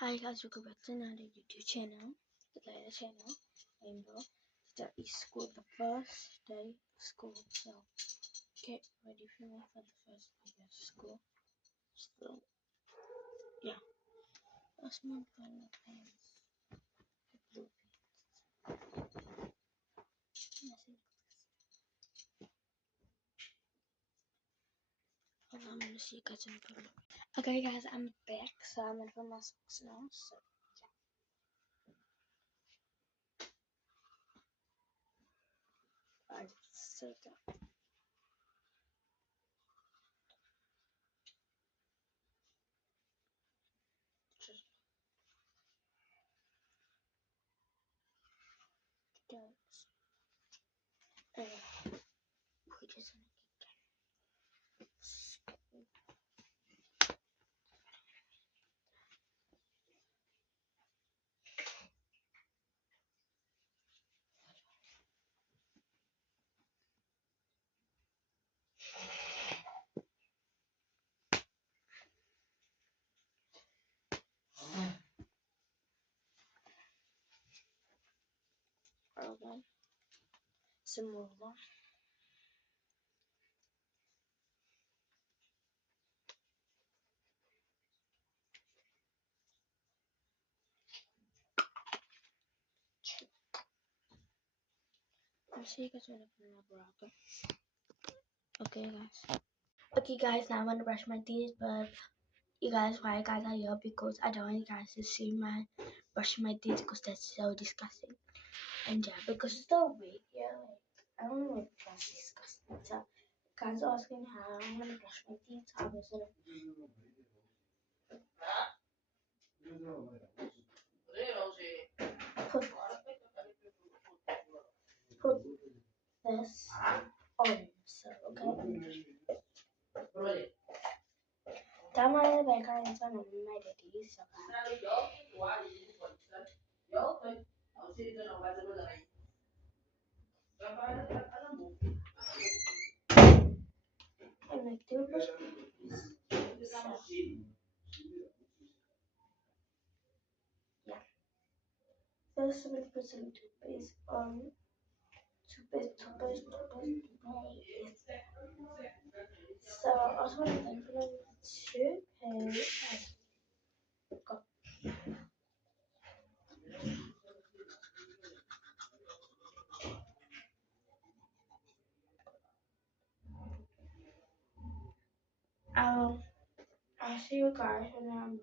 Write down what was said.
Hi guys, welcome back to another YouTube channel, the Layla channel. Rainbow. Today is school, the first day of school, so get ready for me for the first day of school. So yeah, that's my blue pants. Blue pants. Hold on, I'm gonna see you guys in a little bit. Okay guys, I'm back, so I'm gonna put my socks on. So yeah, I sit down. Just dance. We just gonna hold on. Some more. I'll see you guys when I put in my bra. Okay guys. Okay guys, now I'm gonna brush my teeth, but you guys, why guys are here? Because I don't want you guys to see my brushing my teeth because that's so disgusting. And yeah, because it's so weird, yeah, like I don't know if that's disgusting. So guys are asking how I'm gonna brush my teeth, so I'm just gonna put this on. So okay. That might have been kind of fun on my daddy, so I'm like, do brush my teeth. So yeah. First I'm gonna put some toothpaste on. Toothpaste. So I also want to thank for the toothpaste. Go. I'll see you guys when I'm